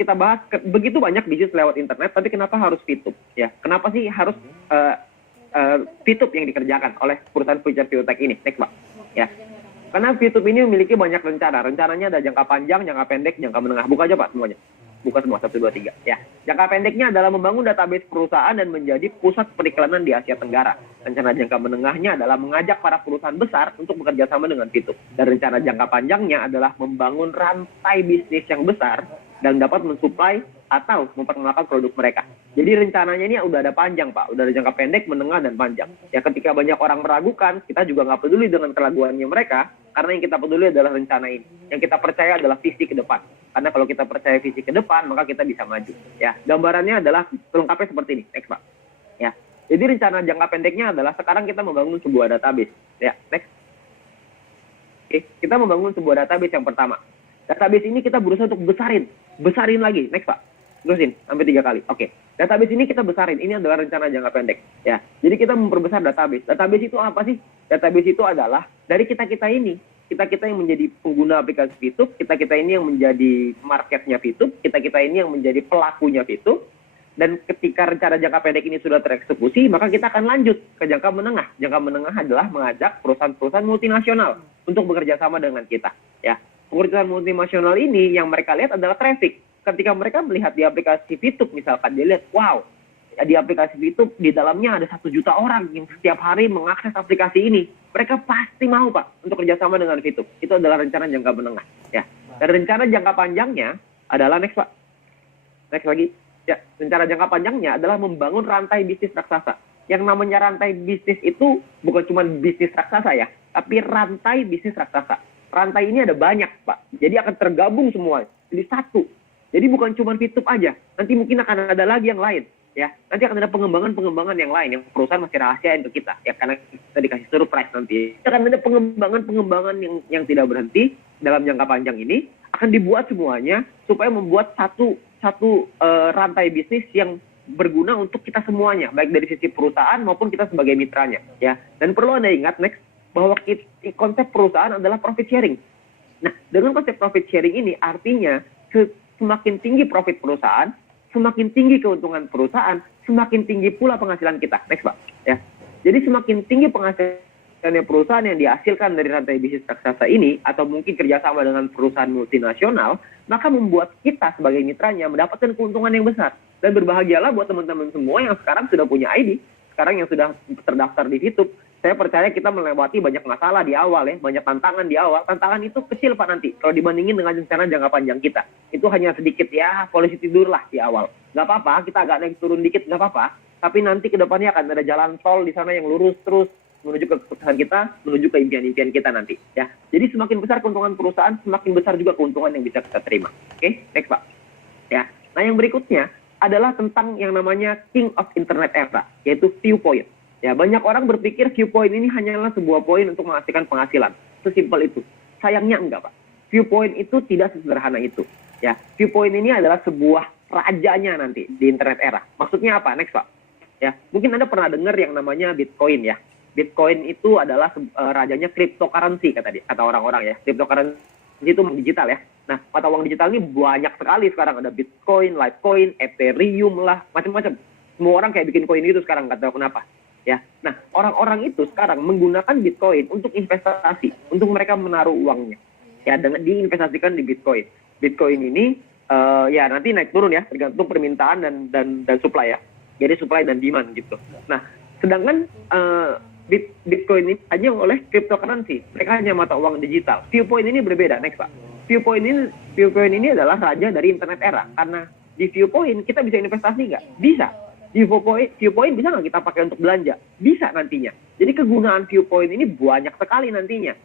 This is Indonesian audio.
kita bahas begitu banyak bisnis lewat internet, tapi kenapa harus VTube? Ya, kenapa sih harus VTube yang dikerjakan oleh perusahaan Future Tech ini? Next, Pak. Ya, karena VTube ini memiliki banyak rencana. Rencananya ada jangka panjang, jangka pendek, jangka menengah. Buka aja, Pak, semuanya. Buka semua, 1, 2, 3. Ya. Jangka pendeknya adalah membangun database perusahaan dan menjadi pusat periklanan di Asia Tenggara. Rencana jangka menengahnya adalah mengajak para perusahaan besar untuk bekerja sama dengan VTube. Dan rencana jangka panjangnya adalah membangun rantai bisnis yang besar dan dapat mensuplai atau memperkenalkan produk mereka. Jadi rencananya ini udah ada panjang, Pak. Udah ada jangka pendek, menengah, dan panjang. Ya, ketika banyak orang meragukan, kita juga nggak peduli dengan keraguannya mereka, karena yang kita peduli adalah rencana ini. Yang kita percaya adalah visi ke depan. Karena kalau kita percaya visi ke depan, maka kita bisa maju. Ya, gambarannya adalah lengkapnya seperti ini. Next, Pak. Ya, jadi rencana jangka pendeknya adalah sekarang kita membangun sebuah database. Ya, next. Oke, kita membangun sebuah database yang pertama. Database ini kita berusaha untuk besarin lagi. Next, Pak. Terusin sampai 3 kali. Oke. Database ini kita besarin. Ini adalah rencana jangka pendek. Ya. Jadi kita memperbesar database. Database itu apa sih? Database itu adalah dari kita-kita ini. Kita-kita yang menjadi pengguna aplikasi VTube, kita-kita ini yang menjadi marketnya VTube, kita-kita ini yang menjadi pelakunya VTube. Dan ketika rencana jangka pendek ini sudah tereksekusi, maka kita akan lanjut ke jangka menengah. Jangka menengah adalah mengajak perusahaan-perusahaan multinasional untuk bekerja sama dengan kita. Ya. Perusahaan multinasional ini yang mereka lihat adalah traffic. Ketika mereka melihat di aplikasi VTube, misalkan dia lihat, wow, di aplikasi VTube di dalamnya ada 1 juta orang yang setiap hari mengakses aplikasi ini. Mereka pasti mau, Pak, untuk kerjasama dengan VTube. Itu adalah rencana jangka menengah. Ya. Dan rencana jangka panjangnya adalah, next, Pak. Next lagi. Ya, rencana jangka panjangnya adalah membangun rantai bisnis raksasa. Yang namanya rantai bisnis itu bukan cuma bisnis raksasa ya, tapi rantai bisnis raksasa. Rantai ini ada banyak, Pak. Jadi akan tergabung semua jadi satu. Jadi bukan cuma VTube aja. Nanti mungkin akan ada lagi yang lain. Ya, nanti akan ada pengembangan yang lain yang perusahaan masih rahasiain ke kita. Ya, karena kita dikasih surprise nanti. Akan ada pengembangan yang tidak berhenti dalam jangka panjang ini. Akan dibuat semuanya supaya membuat satu rantai bisnis yang berguna untuk kita semuanya. Baik dari sisi perusahaan maupun kita sebagai mitranya. Ya, dan perlu Anda ingat, next, bahwa konsep perusahaan adalah profit sharing. Nah, dengan konsep profit sharing ini artinya semakin tinggi profit perusahaan, semakin tinggi keuntungan perusahaan, semakin tinggi pula penghasilan kita. Next, Pak. Ya. Jadi semakin tinggi penghasilannya perusahaan yang dihasilkan dari rantai bisnis raksasa ini, atau mungkin kerjasama dengan perusahaan multinasional, maka membuat kita sebagai mitranya mendapatkan keuntungan yang besar. Dan berbahagialah buat teman-teman semua yang sekarang sudah punya ID, sekarang yang sudah terdaftar di VTube. Saya percaya kita melewati banyak masalah di awal ya, banyak tantangan di awal. Tantangan itu kecil, Pak, nanti. Kalau dibandingin dengan rencana jangka panjang kita. Itu hanya sedikit ya, polisi tidur lah di awal. Nggak apa-apa, kita agak naik turun dikit, nggak apa-apa. Tapi nanti ke depannya akan ada jalan tol di sana yang lurus terus menuju ke kesuksesan kita, menuju ke impian-impian kita nanti. Ya, jadi semakin besar keuntungan perusahaan, semakin besar juga keuntungan yang bisa kita terima. Oke, next, Pak. Ya, nah yang berikutnya adalah tentang yang namanya King of Internet Era, yaitu Viewpoint. Ya, banyak orang berpikir Viewpoint ini hanyalah sebuah poin untuk menghasilkan penghasilan. Sesimpel itu. Sayangnya enggak, Pak. Viewpoint itu tidak sesederhana itu. Ya, Viewpoint ini adalah sebuah rajanya nanti di internet era. Maksudnya apa? Next, Pak. Ya, mungkin Anda pernah dengar yang namanya Bitcoin ya. Bitcoin itu adalah rajanya cryptocurrency kata orang-orang ya. Cryptocurrency itu digital ya. Nah, mata uang digital ini banyak sekali sekarang. Ada Bitcoin, Litecoin, Ethereum lah, macam-macam. Semua orang kayak bikin koin itu sekarang, nggak tahu kenapa. Ya, nah orang-orang itu sekarang menggunakan Bitcoin untuk investasi, untuk mereka menaruh uangnya, ya dengan diinvestasikan di Bitcoin. Bitcoin ini ya nanti naik turun ya, tergantung permintaan dan supply ya, jadi supply dan demand gitu. Nah, sedangkan Bitcoin ini hanya oleh cryptocurrency, mereka hanya mata uang digital. Viewpoint ini berbeda, next, Pak. Viewpoint ini adalah raja dari internet era, karena di Viewpoint kita bisa investasi nggak? Bisa. Di Viewpoint bisa nggak kita pakai untuk belanja? Bisa nantinya. Jadi kegunaan Viewpoint ini banyak sekali nantinya.